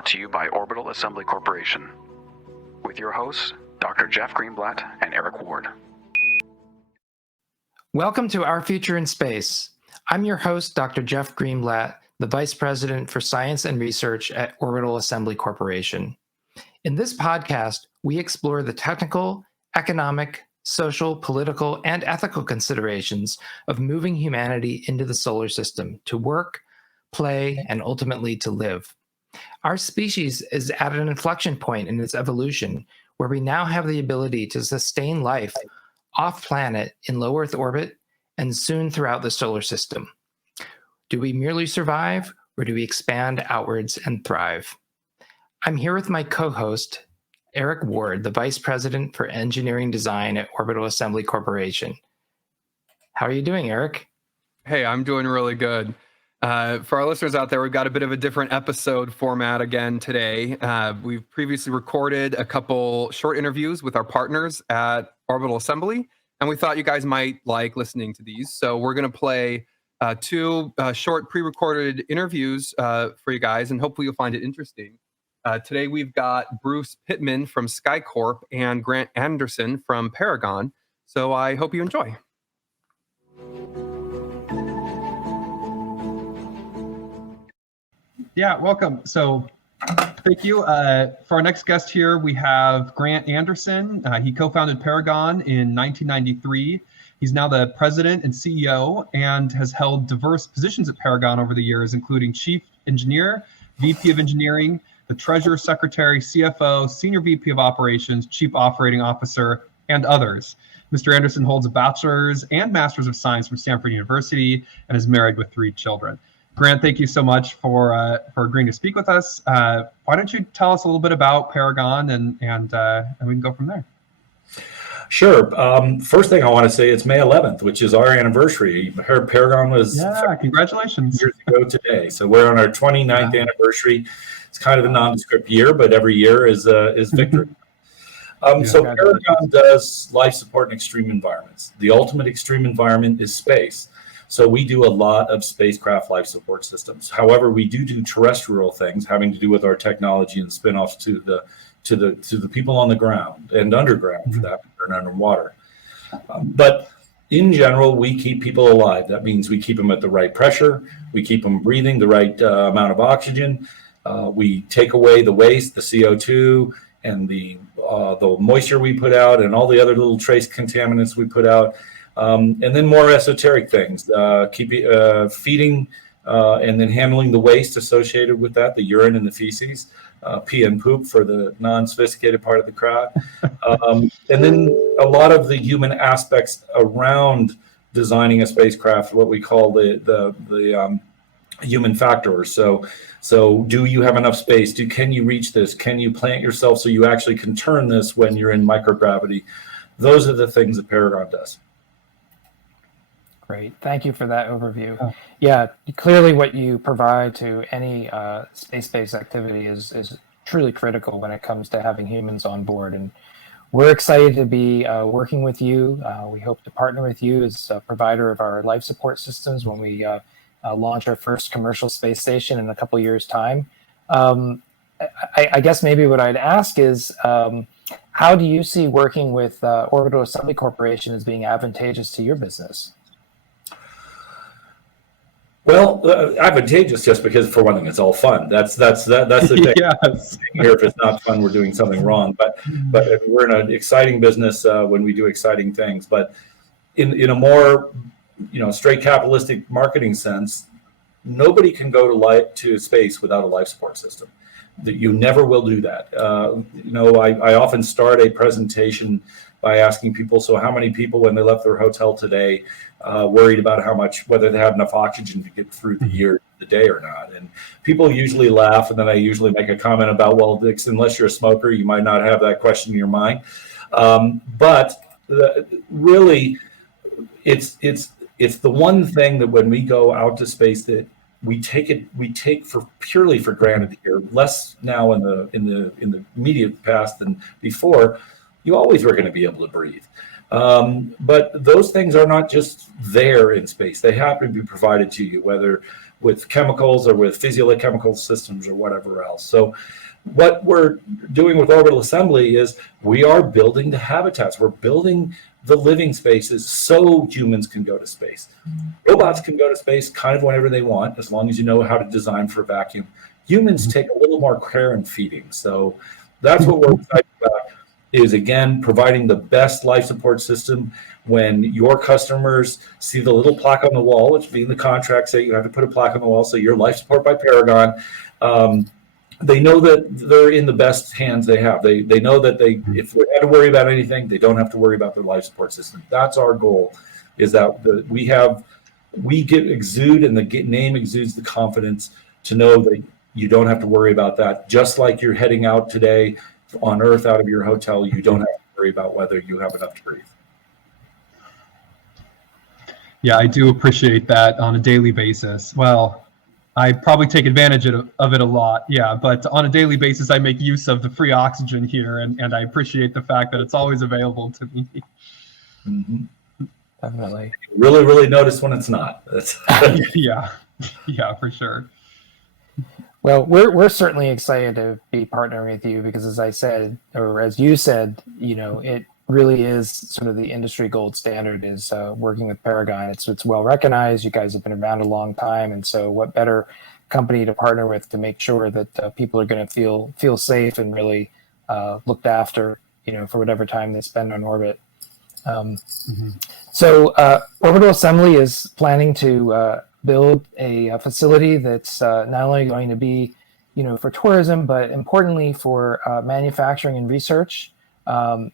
brought to you by Orbital Assembly Corporation, with your hosts, Dr. Jeff Greenblatt and Eric Ward. Welcome to Our Future in Space. I'm your host, Dr. Jeff Greenblatt, the Vice President for Science and Research at Orbital Assembly Corporation. In this podcast, we explore the technical, economic, social, political, and ethical considerations of moving humanity into the solar system to work, play, and ultimately to live. Our species is at an inflection point in its evolution where we now have the ability to sustain life off-planet in low Earth orbit and soon throughout the solar system. Do we merely survive, or do we expand outwards and thrive? I'm here with my co-host, Eric Ward, the Vice President for Engineering Design at Orbital Assembly Corporation. How are you doing, Eric? Hey, I'm doing really good. For our listeners out there, we've got a bit of a different episode format again today. We've previously recorded a couple short interviews with our partners at Orbital Assembly, and we thought you guys might like listening to these. So we're going to play two short pre-recorded interviews for you guys, and hopefully you'll find it interesting. Today we've got Bruce Pittman from Skycorp and Grant Anderson from Paragon. So I hope you enjoy. Yeah, welcome. So thank you. For our next guest here, we have Grant Anderson. He co-founded Paragon in 1993. He's now the president and CEO and has held diverse positions at Paragon over the years, including chief engineer, VP of engineering, the treasurer, secretary, CFO, senior VP of operations, chief operating officer, and others. Mr. Anderson holds a bachelor's and master's of science from Stanford University and is married with 3 children. Grant, thank you so much for agreeing to speak with us. Why don't you tell us a little bit about Paragon and we can go from there. Sure. First thing I want to say, it's May 11th, which is our anniversary. Paragon was congratulations years ago today. So we're on our 29th anniversary. It's kind of a nondescript year, but every year is victory. So Paragon does life support in extreme environments. The ultimate extreme environment is space. So we do a lot of spacecraft life support systems. However, we do terrestrial things having to do with our technology and spin-offs to the people on the ground and underground, for that matter, and underwater. But in general, we keep people alive. That means we keep them at the right pressure. We keep them breathing the right amount of oxygen. We take away the waste, the CO2, and the moisture we put out, and all the other little trace contaminants we put out. And then more esoteric things, feeding and then handling the waste associated with that, the urine and the feces, pee and poop for the non-sophisticated part of the crowd. And then a lot of the human aspects around designing a spacecraft, what we call the human factor. So do you have enough space? Can you reach this? Can you plant yourself so you actually can turn this when you're in microgravity? Those are the things that Paragon does. Great. Thank you for that overview. Yeah, clearly what you provide to any space-based activity is truly critical when it comes to having humans on board. And we're excited to be working with you. We hope to partner with you as a provider of our life support systems when we launch our first commercial space station in a couple years' time. I guess maybe what I'd ask is, how do you see working with Orbital Assembly Corporation as being advantageous to your business? Well, advantageous just because, for one thing, it's all fun. That's the thing. Yes. Here, if it's not fun, we're doing something wrong. But we're in an exciting business when we do exciting things. But in a more straight capitalistic marketing sense, nobody can go to space without a life support system. You never will do that. I often start a presentation by asking people, so how many people, when they left their hotel today, worried about whether they had enough oxygen to get through the day or not? And people usually laugh, and then I usually make a comment about, well, unless you're a smoker, you might not have that question in your mind. Really, it's the one thing that when we go out to space that we take purely for granted here, less now in the immediate past than before. You always were going to be able to breathe. But those things are not just there in space. They have to be provided to you, whether with chemicals or with physiochemical systems or whatever else. So what we're doing with Orbital Assembly is we are building the habitats. We're building the living spaces so humans can go to space. Robots can go to space kind of whenever they want, as long as you know how to design for vacuum. Humans take a little more care and feeding. So that's what we're excited about, is again, providing the best life support system. When your customers see the little plaque on the wall, which being the contract say you have to put a plaque on the wall, so your life support by Paragon, they know that they're in the best hands they have. They know that if they had to worry about anything, they don't have to worry about their life support system. That's our goal, is that we exude, and the name exudes the confidence to know that you don't have to worry about that. Just like you're heading out today on Earth out of your hotel, you don't have to worry about whether you have enough to breathe. Yeah, I do appreciate that on a daily basis. Well, I probably take advantage of it a lot, yeah, but on a daily basis, I make use of the free oxygen here, and I appreciate the fact that it's always available to me. Mm-hmm. Definitely. You really, really notice when it's not. Yeah, for sure. Well, we're certainly excited to be partnering with you because, as I said, or as you said, it really is sort of the industry gold standard is working with Paragon. It's well recognized. You guys have been around a long time, and so what better company to partner with to make sure that people are going to feel safe and really looked after, for whatever time they spend on orbit. So Orbital Assembly is planning to build a facility that's not only going to be, for tourism, but importantly for manufacturing and research.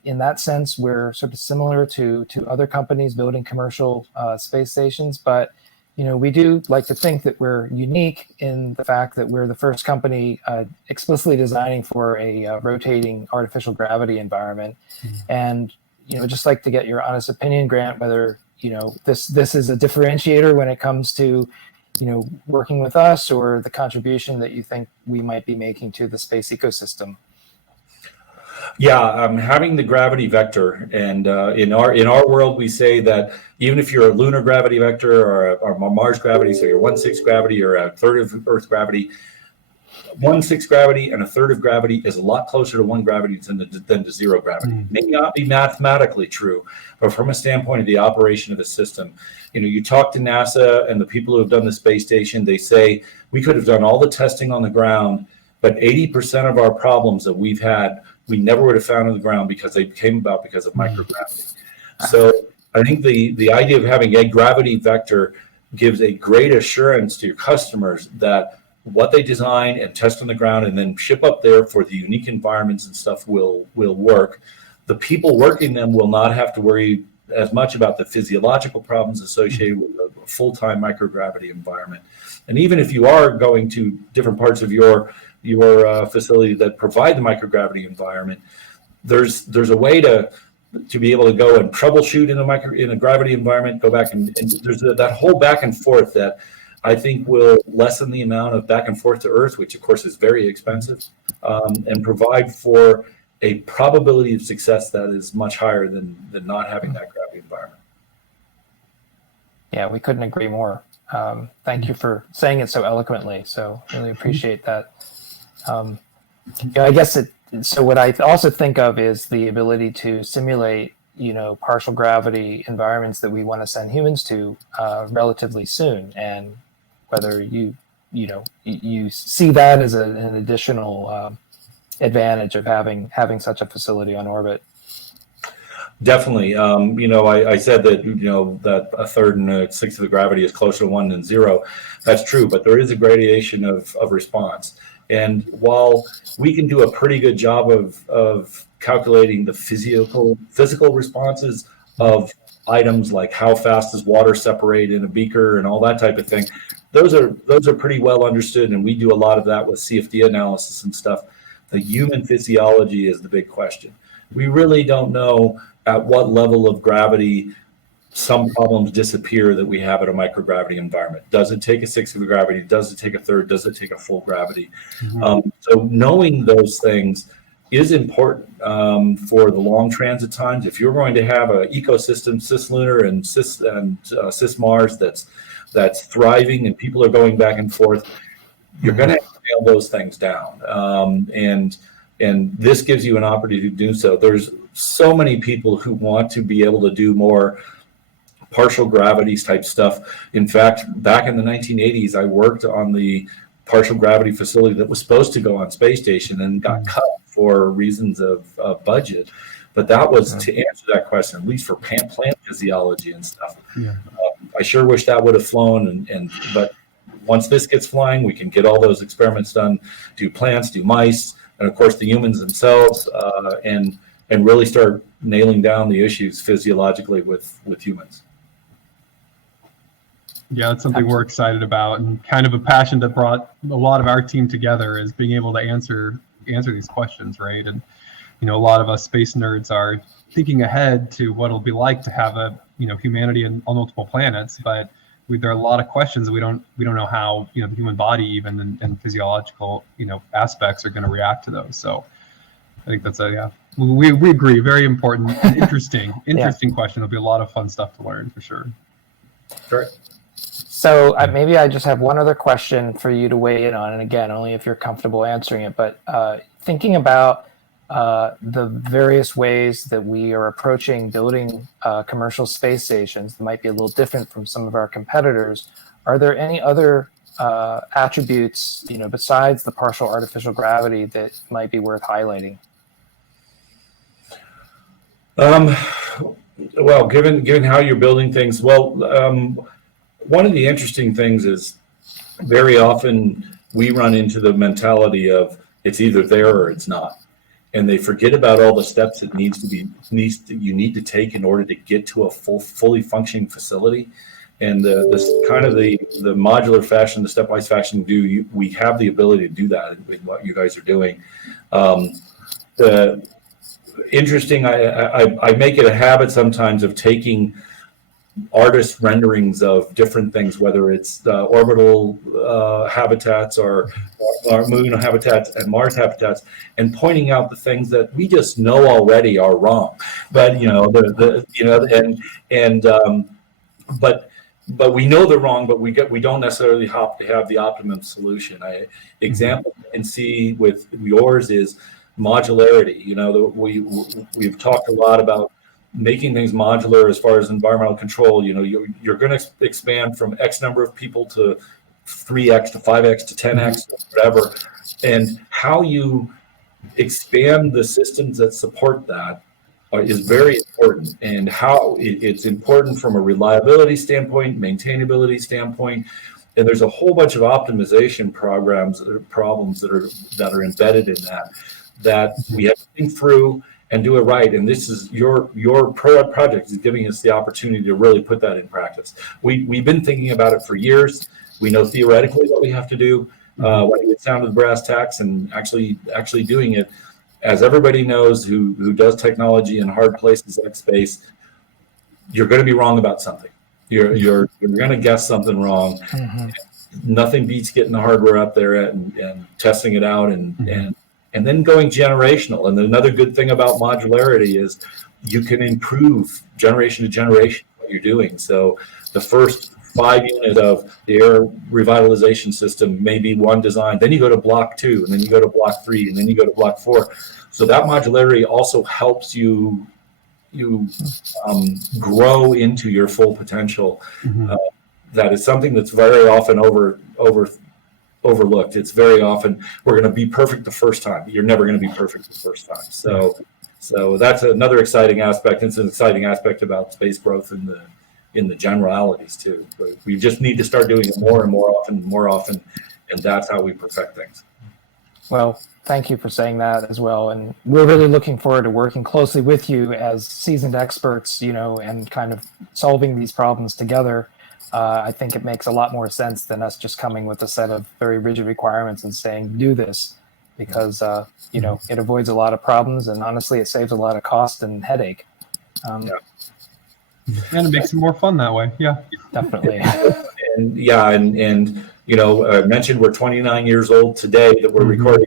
In that sense, we're sort of similar to other companies building commercial space stations, but we do like to think that we're unique in the fact that we're the first company explicitly designing for a rotating artificial gravity environment. And just like to get your honest opinion, Grant, whether this is a differentiator when it comes to working with us, or the contribution that you think we might be making to the space ecosystem. Yeah, having the gravity vector, and in our world, we say that even if you're a lunar gravity vector or a Mars gravity, so you're 1/6 gravity or a third of Earth gravity, 1/6 gravity and a third of gravity is a lot closer to one gravity than to zero gravity. It may not be mathematically true, but from a standpoint of the operation of the system, you talk to NASA and the people who have done the space station, they say we could have done all the testing on the ground, but 80% of our problems that we've had, we never would have found on the ground because they came about because of microgravity. So I think the idea of having a gravity vector gives a great assurance to your customers that what they design and test on the ground and then ship up there for the unique environments and stuff will work. The people working them will not have to worry as much about the physiological problems associated with a full-time microgravity environment. And even if you are going to different parts of your facility that provide the microgravity environment, there's a way to be able to go and troubleshoot in a gravity environment, go back and there's that whole back and forth that I think will lessen the amount of back and forth to Earth, which of course is very expensive, and provide for a probability of success that is much higher than not having that gravity environment. Yeah, we couldn't agree more. Thank you for saying it so eloquently. So really appreciate that. I guess so what I also think of is the ability to simulate, partial gravity environments that we want to send humans to relatively soon. And whether you see that as an additional advantage of having such a facility on orbit. Definitely. I said that, that a third and a sixth of the gravity is closer to 1 than 0. That's true, but there is a gradation of response. And while we can do a pretty good job of calculating the physical responses of items like how fast does water separate in a beaker and all that type of thing, those are pretty well understood, and we do a lot of that with CFD analysis and stuff. The human physiology is the big question. We really don't know at what level of gravity some problems disappear that we have at a microgravity environment. Does it take a sixth of the gravity? Does it take a third? Does it take a full gravity? So knowing those things is important for the long transit times. If you're going to have an ecosystem, cislunar and cis Mars that's thriving and people are going back and forth, you're going to have to nail those things down. And this gives you an opportunity to do so. There's so many people who want to be able to do more partial gravities type stuff. In fact, back in the 1980s, I worked on the partial gravity facility that was supposed to go on space station and got cut for reasons of budget. But that was to answer that question, at least for plant physiology and stuff. I sure wish that would have flown. But once this gets flying, we can get all those experiments done, do plants, do mice, and of course the humans themselves, and really start nailing down the issues physiologically with humans. Yeah, that's something we're excited about, and kind of a passion that brought a lot of our team together, is being able to answer these questions, right? And a lot of us space nerds are thinking ahead to what it'll be like to have humanity on multiple planets, but there are a lot of questions that we don't know how the human body even and physiological aspects are going to react to those. So I think that's we agree, very important and interesting question. It'll be a lot of fun stuff to learn for sure. Sure. So maybe I just have one other question for you to weigh in on, and again, only if you're comfortable answering it, but thinking about the various ways that we are approaching building commercial space stations that might be a little different from some of our competitors, are there any other attributes, besides the partial artificial gravity, that might be worth highlighting? Well, given how you're building things, one of the interesting things is very often we run into the mentality of it's either there or it's not. And they forget about all the steps that you need to take in order to get to a fully functioning facility. And the modular fashion, the stepwise fashion, we have the ability to do that in what you guys are doing. The interesting, I make it a habit sometimes of taking artist renderings of different things, whether it's the orbital habitats or moon habitats and Mars habitats, and pointing out the things that we just know already are wrong. But but we know they're wrong, but we don't necessarily have to have the optimum solution. Example you can see with yours is modularity. We've talked a lot about making things modular as far as environmental control. You're going to expand from X number of people to 3X to 5X to 10X, whatever. And how you expand the systems that support that is very important, and how it's important from a reliability standpoint, maintainability standpoint. And there's a whole bunch of optimization problems that are embedded in that we have to think through and do it right. And this is your project is giving us the opportunity to really put that in practice. We've been thinking about it for years. We know theoretically what we have to do, when it gets down to the brass tacks and actually doing it. As everybody knows who does technology in hard places like space, you're going to be wrong about something. You're going to guess something wrong. Mm-hmm. Nothing beats getting the hardware up there and testing it out and then going generational. And another good thing about modularity is you can improve generation to generation what you're doing. So the first 5 units of the air revitalization system may be one design, then you go to block 2, and then you go to block 3, and then you go to block 4. So that modularity also helps you grow into your full potential. Mm-hmm. That is something that's very often overlooked. It's very often we're going to be perfect the first time. You're never going to be perfect the first time. So that's another exciting aspect. It's an exciting aspect about space growth in the generalities too. But we just need to start doing it more and more often, and that's how we perfect things. Well, thank you for saying that as well. And we're really looking forward to working closely with you as seasoned experts, and kind of solving these problems together. I think it makes a lot more sense than us just coming with a set of very rigid requirements and saying, do this, because, it avoids a lot of problems, and honestly, it saves a lot of cost and headache. And it makes it more fun that way. Yeah, definitely. I mentioned we're 29 years old today that we're recording.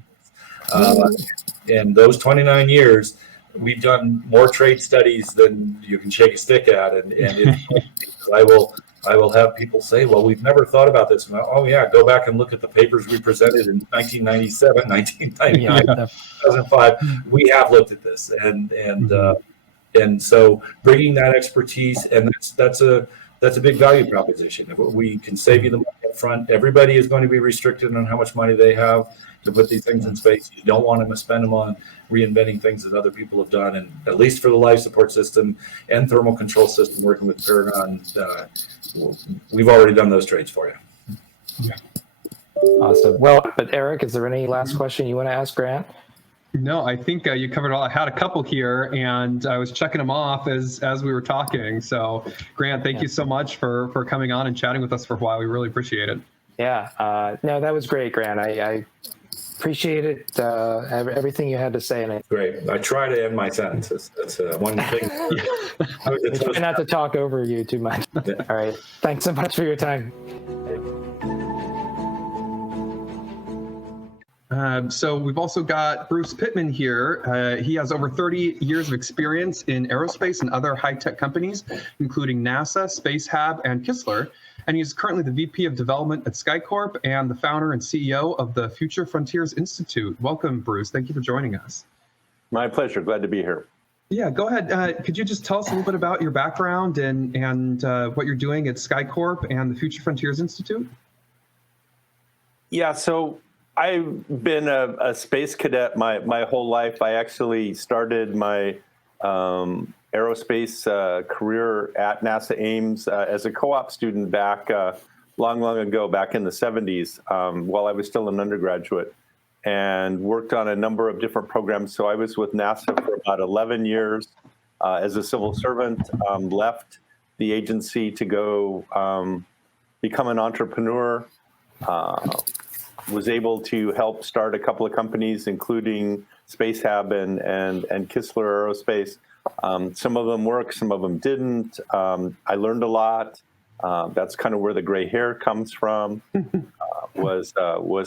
in those 29 years, we've done more trade studies than you can shake a stick at, and I will have people say, well, we've never thought about this. And oh yeah, go back and look at the papers we presented in 1997, 1999, 2005. We have looked at this, and so bringing that expertise, and that's a big value proposition. If we can save you the money up front, everybody is going to be restricted on how much money they have to put these things in space. You don't want them to spend them on reinventing things that other people have done. And at least for the life support system and thermal control system, working with Paragon, we've already done those trades for you. Yeah. Awesome. Well, but Eric, is there any last question you want to ask Grant? No, I think you covered all. I had a couple here, and I was checking them off as we were talking. So, Grant, thank you so much for coming on and chatting with us for a while. We really appreciate it. Yeah. No, that was great, Grant. I appreciate it. Everything you had to say. And Great. I try to end my sentences. That's one thing. Try not to talk over you too much. All right. Thanks so much for your time. So we've also got Bruce Pittman here. He has over 30 years of experience in aerospace and other high-tech companies, including NASA, SpaceHab, and Kistler. And he's currently the VP of Development at Skycorp and the founder and CEO of the Future Frontiers Institute. Welcome, Bruce. Thank you for joining us. My pleasure. Glad to be here. Yeah, go ahead. Could you just tell us a little bit about your background and what you're doing at Skycorp and the Future Frontiers Institute? Yeah, so I've been a space cadet my whole life. I actually started my aerospace career at NASA Ames as a co-op student back long ago, back in the 70s, while I was still an undergraduate, and worked on a number of different programs. So I was with NASA for about 11 years as a civil servant, left the agency to go become an entrepreneur, was able to help start a couple of companies, including SpaceHab and Kistler Aerospace. Some of them worked, some of them didn't. I learned a lot. That's kind of where the gray hair comes from. Was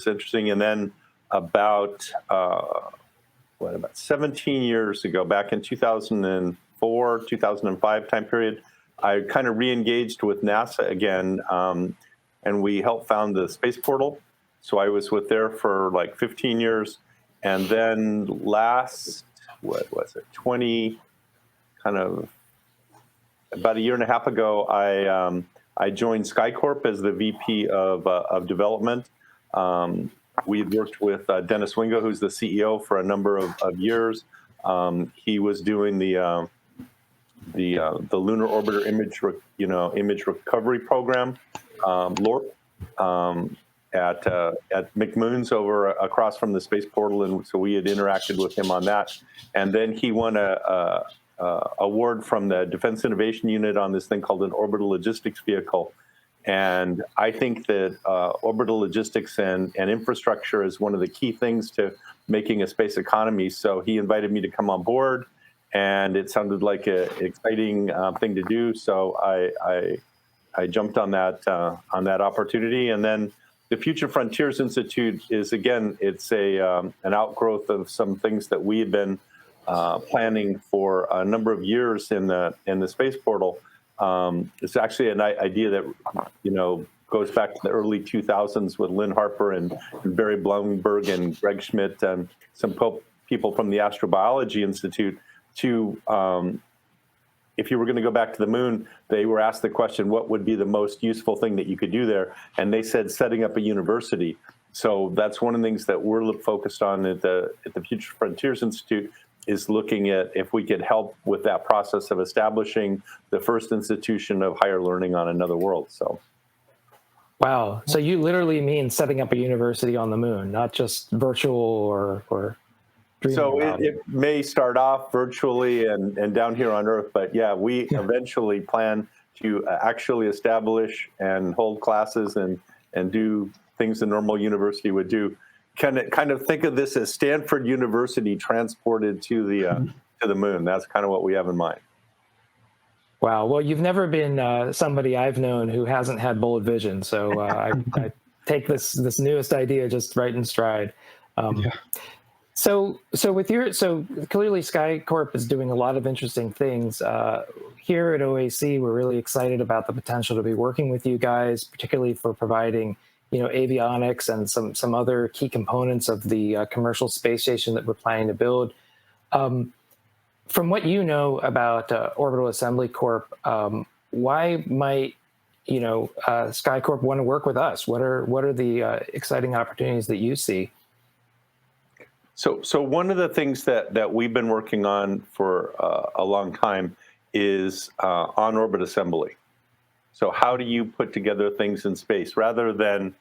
interesting. And then about 17 years ago, back in 2004, 2005 time period, I kind of re-engaged with NASA again, and we helped found the Space Portal. So I was with there for like 15 years. And then about a year and a half ago, I joined Skycorp as the VP of development. We had worked with Dennis Wingo, who's the CEO, for a number of years. He was doing the Lunar Orbiter image recovery program, LORP, at McMoon's over across from the Space Portal, and so we had interacted with him on that. And then he won a award from the Defense Innovation Unit on this thing called an orbital logistics vehicle. And I think that orbital logistics and infrastructure is one of the key things to making a space economy. So he invited me to come on board, and it sounded like an exciting thing to do. So I jumped on that opportunity. And then the Future Frontiers Institute is, again, it's an outgrowth of some things that we had been planning for a number of years in the Space Portal. It's actually an idea that goes back to the early 2000s with Lynn Harper and Barry Blumberg and Greg Schmidt and some people from the Astrobiology Institute to. If you were going to go back to the moon, they were asked the question, what would be the most useful thing that you could do there? And they said setting up a university. So that's one of the things that we're focused on at the Future Frontiers Institute, is looking at if we could help with that process of establishing the first institution of higher learning on another world. So, wow. So you literally mean setting up a university on the moon, not just virtual or so it may start off virtually and down here on Earth, but yeah, we eventually plan to actually establish and hold classes and do things a normal university would do. Kind of think of this as Stanford University transported to the moon. That's kind of what we have in mind. Wow. Well, you've never been somebody I've known who hasn't had bold vision. So I take this newest idea just right in stride. So clearly Skycorp is doing a lot of interesting things. Here at OAC, we're really excited about the potential to be working with you guys, particularly for providing, avionics and some other key components of the commercial space station that we're planning to build. From what you know about Orbital Assembly Corp, why might Skycorp want to work with us? What are the exciting opportunities that you see? So one of the things that we've been working on for a long time is on-orbit assembly. So how do you put together things in space rather than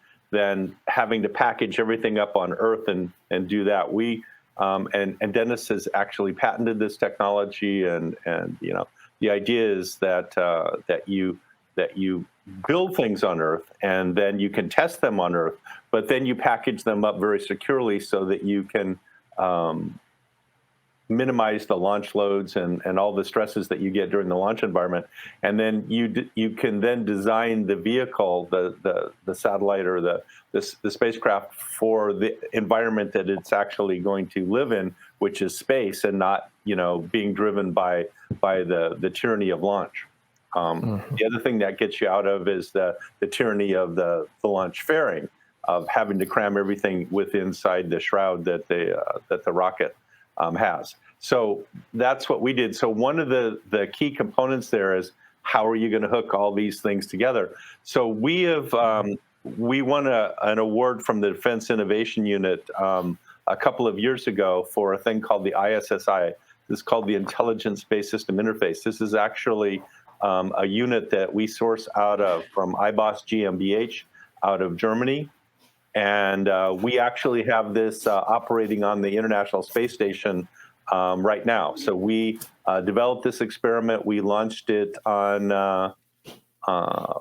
having to package everything up on Earth and do that? We and Dennis has actually patented this technology, and the idea is that you build things on Earth and then you can test them on Earth, but then you package them up very securely so that you can minimize the launch loads and all the stresses that you get during the launch environment. And then you can then design the vehicle, the satellite or the spacecraft for the environment that it's actually going to live in, which is space, and not being driven by the tyranny of launch. The other thing that gets you out of is the tyranny of the launch fairing, of having to cram everything inside the shroud that the rocket has. So that's what we did. So one of the key components there is, how are you going to hook all these things together? So we won an award from the Defense Innovation Unit a couple of years ago for a thing called the ISSI. This is called the Intelligent Space System Interface. This is actually a unit that we source from IBOS GmbH out of Germany. And we actually have this operating on the International Space Station right now. So we developed this experiment. We launched it on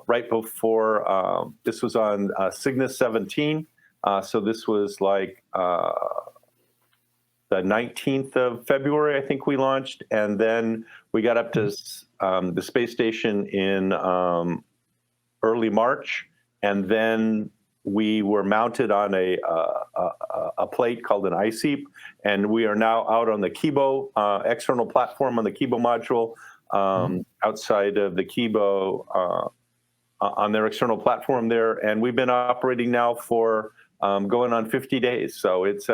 right before, this was on Cygnus 17. So this was like the 19th of February, I think we launched. And then we got up to the space station in early March. And then we were mounted on a plate called an ICEEP, and we are now out on the Kibo external platform on the Kibo module outside of the Kibo on their external platform there, and we've been operating now for going on 50 days. So it's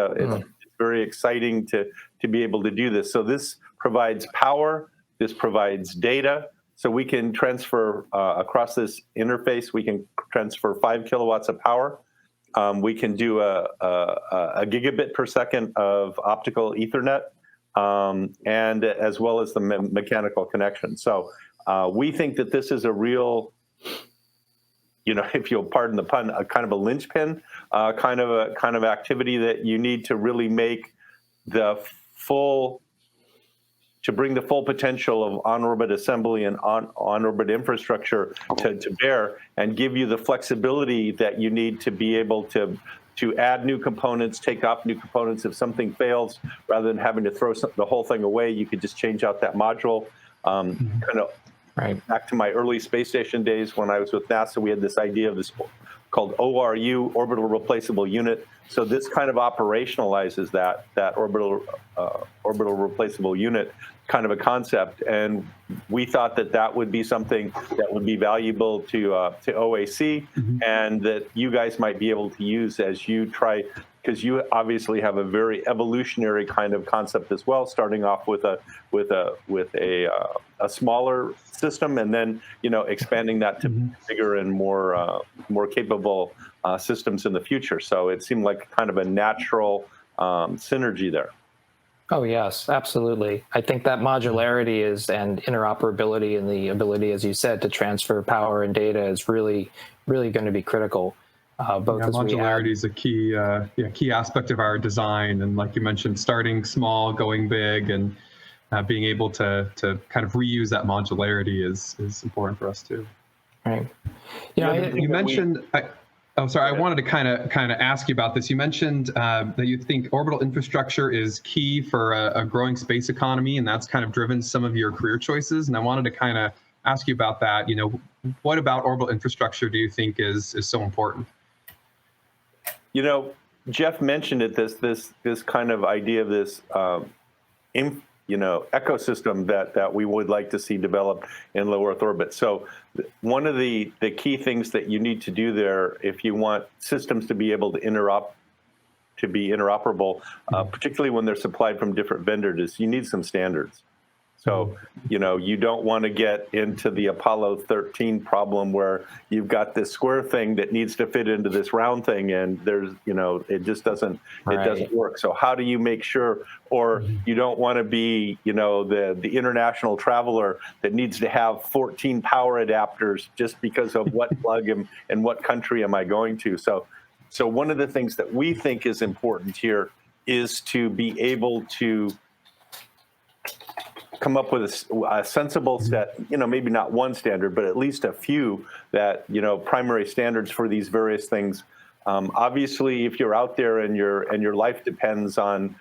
very exciting to be able to do this. So this provides power, this provides data. So we can transfer across this interface. We can transfer 5 kilowatts of power. We can do a gigabit per second of optical Ethernet, and as well as the mechanical connection. So we think that this is a real, if you'll pardon the pun, a kind of a linchpin kind of activity that you need to really make to bring the full potential of on-orbit assembly and on-orbit infrastructure to bear, and give you the flexibility that you need to be able to add new components, take off new components if something fails, rather than having to throw the whole thing away. You could just change out that module. Back to my early space station days when I was with NASA, we had this idea of this called ORU, Orbital Replaceable Unit. So this kind of operationalizes that orbital replaceable unit kind of a concept, and we thought that would be something that would be valuable to OAC, and that you guys might be able to use as you try, because you obviously have a very evolutionary kind of concept as well, starting off with a smaller system, and then expanding that to bigger and more capable systems in the future. So it seemed like kind of a natural synergy there. Oh, yes, absolutely. I think that modularity and interoperability and the ability, as you said, to transfer power and data is really, really going to be critical. Modularity is a key aspect of our design. And like you mentioned, starting small, going big, and being able to kind of reuse that modularity is important for us too. Right. You mentioned... I wanted to kind of ask you about this. You mentioned that you think orbital infrastructure is key for a growing space economy, and that's kind of driven some of your career choices. And I wanted to kind of ask you about that. What about orbital infrastructure do you think is so important? Jeff mentioned it. This kind of idea of this, ecosystem that we would like to see developed in low Earth orbit. So one of the key things that you need to do there, if you want systems to be able to be interoperable, particularly when they're supplied from different vendors, is you need some standards. So, you don't want to get into the Apollo 13 problem where you've got this square thing that needs to fit into this round thing, and there's, it just doesn't, it doesn't work. So how do you make sure, or you don't want to be, the international traveler that needs to have 14 power adapters just because of what plug and what country am I going to? So one of the things that we think is important here is to be able to come up with a sensible set, maybe not one standard, but at least a few that, primary standards for these various things. Obviously, if you're out there and your life depends on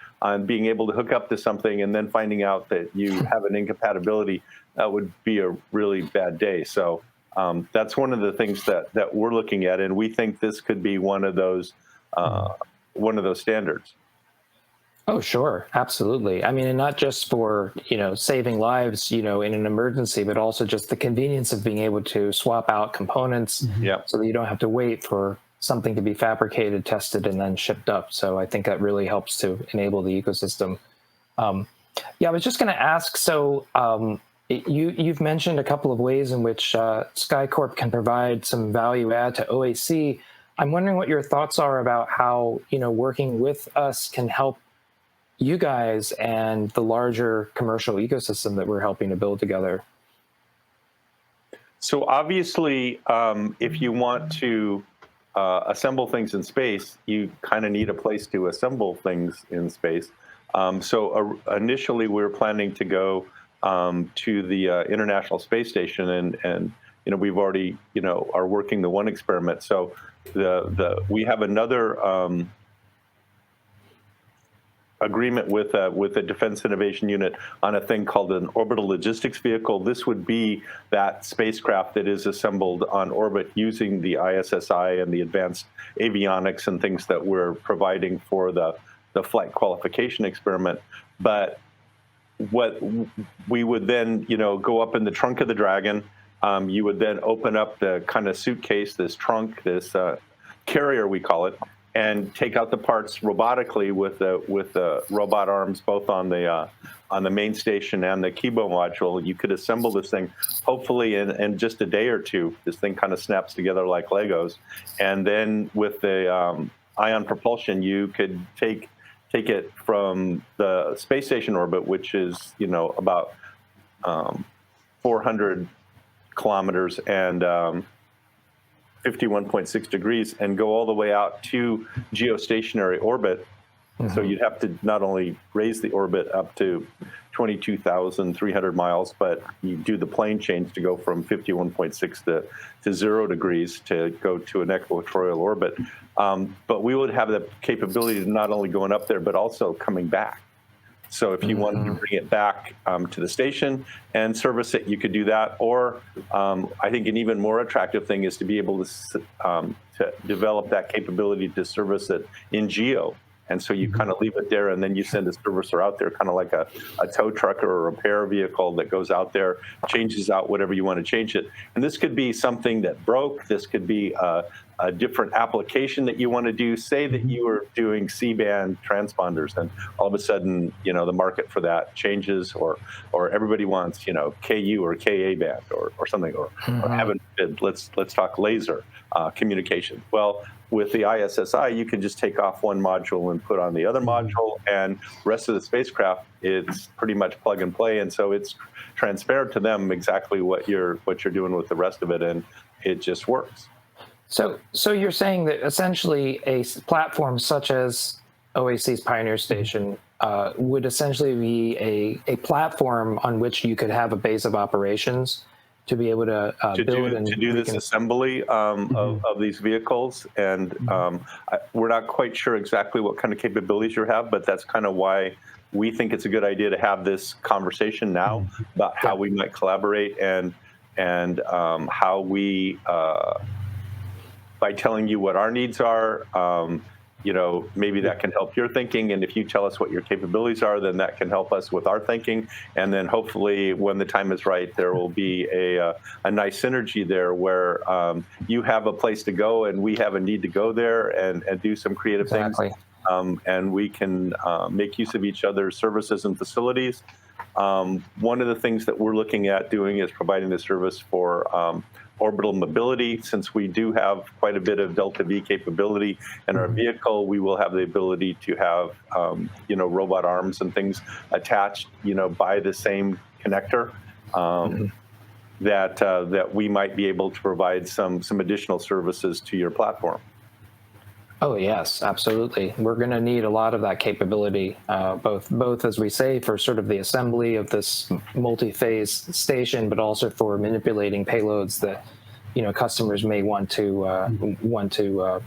being able to hook up to something and then finding out that you have an incompatibility, that would be a really bad day. So that's one of the things that we're looking at, and we think this could be one of those standards. Oh, sure. Absolutely. I mean, and not just for, saving lives, in an emergency, but also just the convenience of being able to swap out components so that you don't have to wait for something to be fabricated, tested, and then shipped up. So I think that really helps to enable the ecosystem. I was just going to ask, so you've mentioned a couple of ways in which Skycorp can provide some value add to OAC. I'm wondering what your thoughts are about how, working with us can help you guys and the larger commercial ecosystem that we're helping to build together. So obviously, if you want to assemble things in space, you kind of need a place to assemble things in space. So initially, we were planning to go to the International Space Station, and we've already are working the one experiment. So we have another agreement with the Defense Innovation Unit on a thing called an orbital logistics vehicle. This would be that spacecraft that is assembled on orbit using the ISSI and the advanced avionics and things that we're providing for the flight qualification experiment. But what we would then, go up in the trunk of the Dragon. You would then open up the kind of suitcase, this trunk, this carrier, we call it, and take out the parts robotically with the robot arms, both on the main station and the Kibo module. You could assemble this thing, hopefully in just a day or two. This thing kind of snaps together like Legos, and then with the ion propulsion, you could take it from the space station orbit, which is about 400 kilometers and 51.6 degrees, and go all the way out to geostationary orbit. So you'd have to not only raise the orbit up to 22,300 miles, but you do the plane change to go from 51.6 to 0 degrees to go to an equatorial orbit. But we would have the capability of not only going up there, but also coming back. So if you wanted to bring it back to the station and service it, you could do that. Or I think an even more attractive thing is to be able to develop that capability to service it in geo. And so you kind of leave it there, and then you send a servicer out there, kind of like a tow truck or a repair vehicle that goes out there, changes out whatever you want to change it. And this could be something that broke. This could be a different application that you want to do. Say that you were doing C-band transponders, and all of a sudden, the market for that changes, or everybody wants, KU or KA band or something, or heaven forbid, let's talk laser communication. Well, with the ISSI, you can just take off one module and put on the other module, and rest of the spacecraft, it's pretty much plug and play. And so it's transparent to them exactly what you're doing with the rest of it, and it just works. So you're saying that essentially a platform such as OAC's Pioneer Station would essentially be a platform on which you could have a base of operations to be able to build to do this assembly of these vehicles. And we're not quite sure exactly what kind of capabilities you have, but that's kind of why we think it's a good idea to have this conversation now about how we might collaborate and how we, by telling you what our needs are, maybe that can help your thinking. And if you tell us what your capabilities are, then that can help us with our thinking. And then hopefully when the time is right, there will be a nice synergy there where you have a place to go and we have a need to go there and do some creative things. And we can make use of each other's services and facilities. One of the things that we're looking at doing is providing the service for orbital mobility. Since we do have quite a bit of Delta V capability in our vehicle, we will have the ability to have, robot arms and things attached, by the same connector. That we might be able to provide some additional services to your platform. Oh yes, absolutely. We're going to need a lot of that capability, both as we say for sort of the assembly of this multi-phase station, but also for manipulating payloads that customers may want to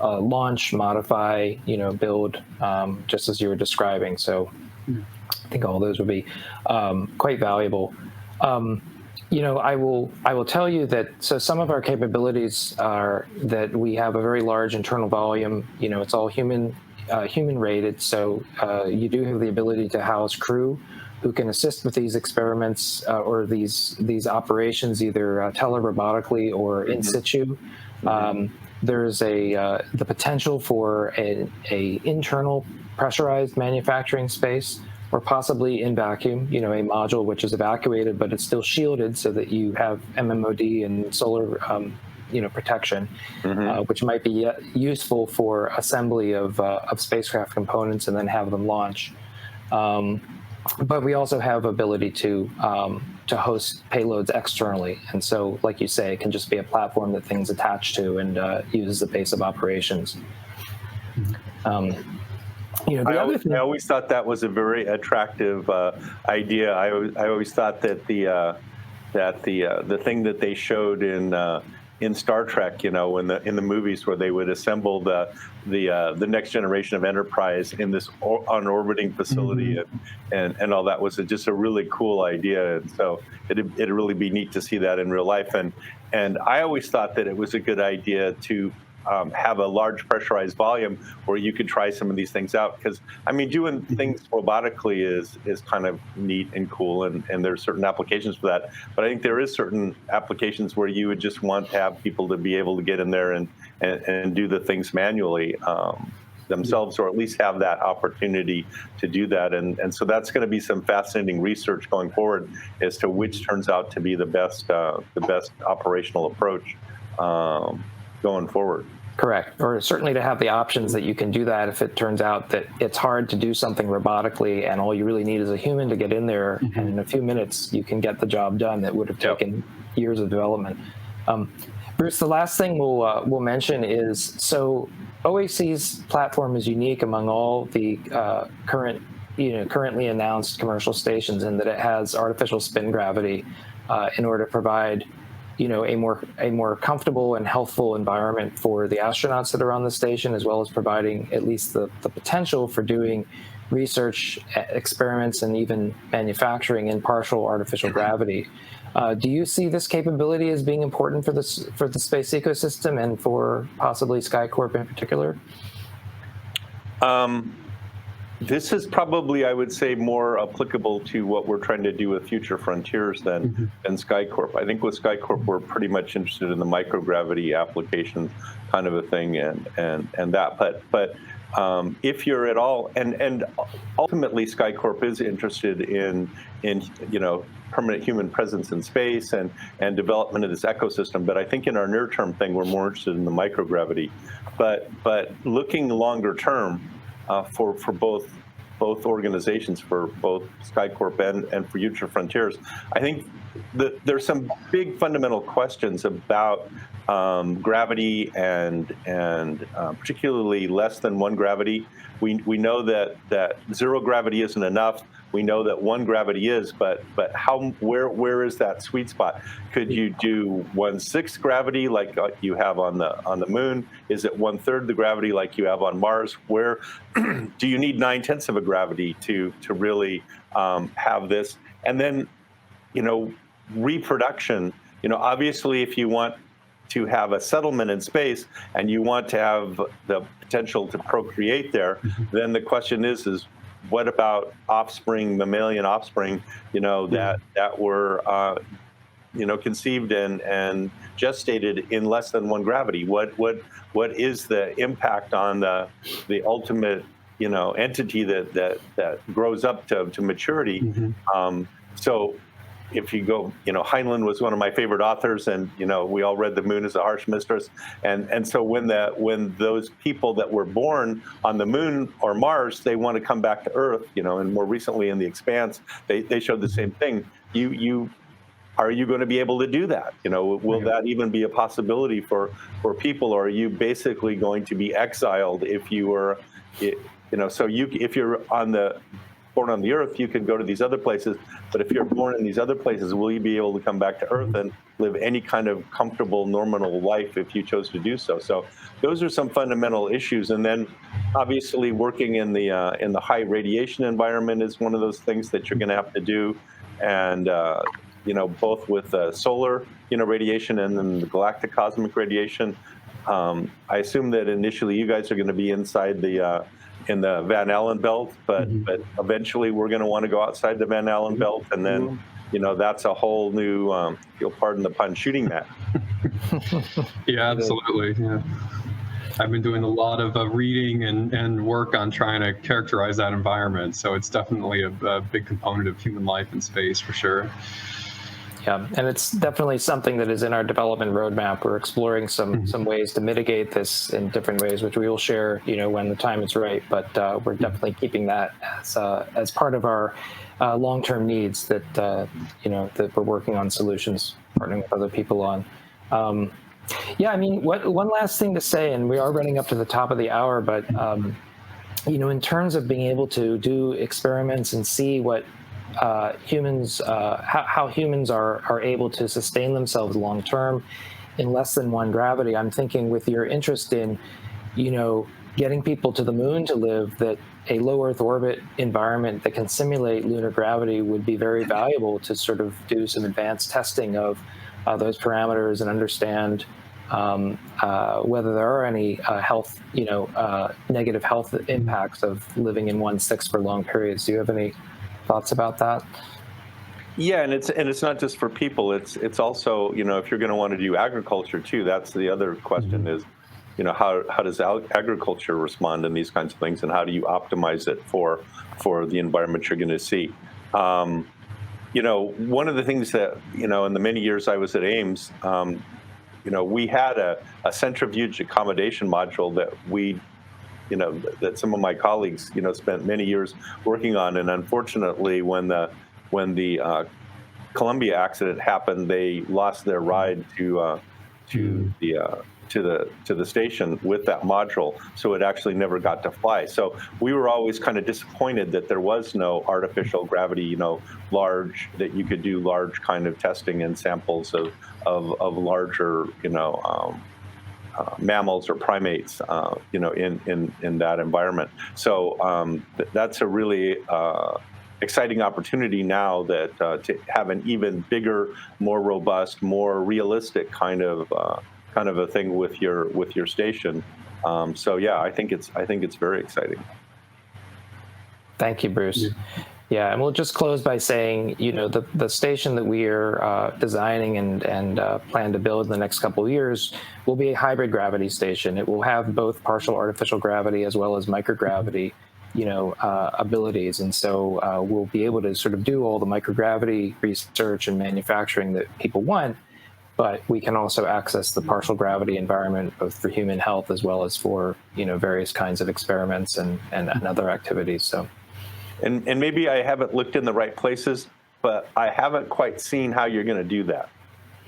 launch, modify, build, just as you were describing. So I think all those would be quite valuable. I will tell you that some of our capabilities are that we have a very large internal volume. It's all human rated, so you do have the ability to house crew who can assist with these experiments or these operations, either telerobotically or in situ. There's the potential for a internal pressurized manufacturing space, or possibly in vacuum, a module which is evacuated, but it's still shielded so that you have MMOD and solar, protection, which might be useful for assembly of spacecraft components and then have them launch. But we also have ability to host payloads externally. And so, like you say, it can just be a platform that things attach to and uses the base of operations. I always thought that was a very attractive idea. I always thought that the thing that they showed in Star Trek, in the movies where they would assemble the next generation of Enterprise in this on-orbiting facility and all that was just a really cool idea. And so it'd really be neat to see that in real life. And I always thought that it was a good idea to have a large pressurized volume where you could try some of these things out, because doing things robotically is kind of neat and cool, and there's certain applications for that. But I think there is certain applications where you would just want to have people to be able to get in there and do the things manually themselves, or at least have that opportunity to do that. And so that's going to be some fascinating research going forward as to which turns out to be the best operational approach going forward. Correct. Or certainly to have the options that you can do that if it turns out that it's hard to do something robotically and all you really need is a human to get in there, and in a few minutes you can get the job done that would have taken years of development. Bruce, the last thing we'll mention is, so OAC's platform is unique among all the currently announced commercial stations in that it has artificial spin gravity in order to provide a more comfortable and healthful environment for the astronauts that are on the station, as well as providing at least the potential for doing research experiments and even manufacturing in partial artificial gravity. Do you see this capability as being important for the space ecosystem and for possibly Skycorp in particular? This is probably, I would say, more applicable to what we're trying to do with Future Frontiers than Skycorp. I think with Skycorp, we're pretty much interested in the microgravity application kind of a thing, and that. But if you're at all, and ultimately Skycorp is interested in permanent human presence in space and development of this ecosystem. But I think in our near-term thing, we're more interested in the microgravity. But looking longer term. For both organizations, for both Skycorp and for Future Frontiers, I think there's some big fundamental questions about gravity and particularly less than one gravity. We know that zero gravity isn't enough. We know that one gravity is, but where is that sweet spot? Could you do 1/6 gravity like you have on the moon? Is it 1/3 the gravity like you have on Mars? Where do you need 9/10 of a gravity to really have this? And then reproduction. Obviously, if you want to have a settlement in space and you want to have the potential to procreate there, then the question is what about offspring, mammalian offspring, that were, conceived and gestated in less than 1 gravity? What is the impact on the ultimate, entity that grows up to maturity? So if you go, Heinlein was one of my favorite authors, and we all read The Moon is a Harsh Mistress, and so when those people that were born on the Moon or Mars, they want to come back to Earth, and more recently in The Expanse, they showed the same thing. Are you going to be able to do that? Will that even be a possibility for people, or are you basically going to be exiled if you were, so if you're born on the Earth, you can go to these other places, but if you're born in these other places, will you be able to come back to Earth and live any kind of comfortable, normal life if you chose to do so? So those are some fundamental issues. And then obviously working in the high radiation environment is one of those things that you're going to have to do. And both with solar, radiation and then the galactic cosmic radiation. I assume that initially you guys are going to be inside in the Van Allen belt, but eventually we're going to want to go outside the Van Allen belt, and then that's a whole new, if you'll pardon the pun, shooting match. Yeah, absolutely. Yeah. I've been doing a lot of reading and work on trying to characterize that environment, so it's definitely a big component of human life in space for sure. Yeah, and it's definitely something that is in our development roadmap. We're exploring some ways to mitigate this in different ways, which we will share, when the time is right. But we're definitely keeping that as part of our long-term needs that that we're working on solutions, partnering with other people on. One last thing to say, and we are running up to the top of the hour, but in terms of being able to do experiments and see what humans, how humans are able to sustain themselves long term in less than 1 gravity, I'm thinking with your interest in, getting people to the Moon to live, that a low Earth orbit environment that can simulate lunar gravity would be very valuable to sort of do some advanced testing of those parameters and understand whether there are any health, negative health impacts of living in 1/6 for long periods. Do you have any thoughts about that? Yeah, and it's not just for people. It's also, if you're going to want to do agriculture too, that's the other question is, how does agriculture respond in these kinds of things, and how do you optimize it for the environment you're going to see? One of the things that, in the many years I was at Ames, we had a centrifuge accommodation module that that some of my colleagues, spent many years working on, and unfortunately, when the Columbia accident happened, they lost their ride to the station with that module, so it actually never got to fly. So we were always kind of disappointed that there was no artificial gravity, large, that you could do large kind of testing and samples of larger, mammals or primates, in that environment. So that's a really exciting opportunity now that to have an even bigger, more robust, more realistic kind of a thing with your station. So yeah, I think it's very exciting. Thank you, Bruce. Yeah, and we'll just close by saying, the station that we are designing and plan to build in the next couple of years will be a hybrid gravity station. It will have both partial artificial gravity as well as microgravity, abilities. And so we'll be able to sort of do all the microgravity research and manufacturing that people want, but we can also access the partial gravity environment both for human health as well as for, various kinds of experiments and other activities. So. And maybe I haven't looked in the right places, but I haven't quite seen how you're going to do that,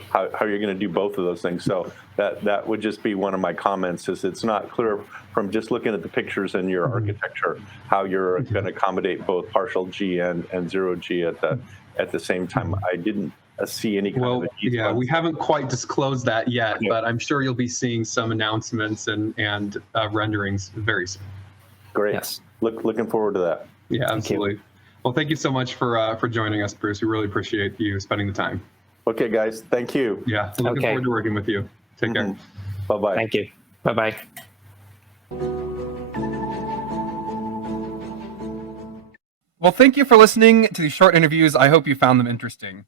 how you're going to do both of those things. So that would just be one of my comments, is it's not clear from just looking at the pictures in your architecture how you're going to accommodate both partial G and 0G at the same time. I didn't see any kind of yeah, we haven't quite disclosed that yet, but I'm sure you'll be seeing some announcements and renderings very soon. Great. Yes. Looking forward to that. Yeah, absolutely. Well, thank you so much for joining us, Bruce. We really appreciate you spending the time. Okay, guys. Thank you. Yeah, looking forward to working with you. Take care. Bye-bye. Thank you. Bye-bye. Well, thank you for listening to these short interviews. I hope you found them interesting.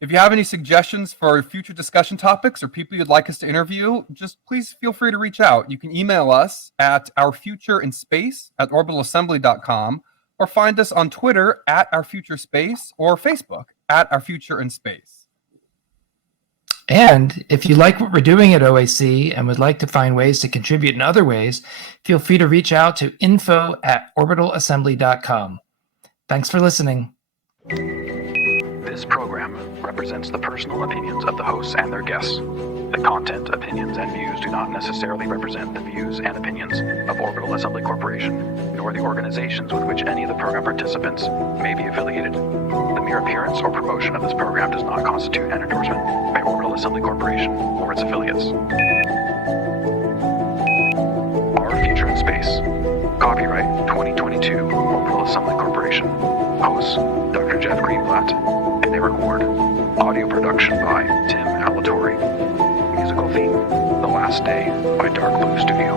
If you have any suggestions for future discussion topics or people you'd like us to interview, just please feel free to reach out. You can email us at ourfutureinspace@orbitalassembly.com or find us on Twitter @ourfuturespace or Facebook @ourfutureinspace. And if you like what we're doing at OAC and would like to find ways to contribute in other ways, feel free to reach out to info@orbitalassembly.com. Thanks for listening. This program represents the personal opinions of the hosts and their guests. The content, opinions, and views do not necessarily represent the views and opinions of Orbital Assembly Corporation, nor the organizations with which any of the program participants may be affiliated. The mere appearance or promotion of this program does not constitute an endorsement by Orbital Assembly Corporation or its affiliates. Our Future in Space. Copyright 2022 Orbital Assembly Corporation. Hosts Dr. Jeff Greenblatt and Eric Ward. Audio production by Tim Alatorre. Musical theme The Last Day by Dark Blue Studio.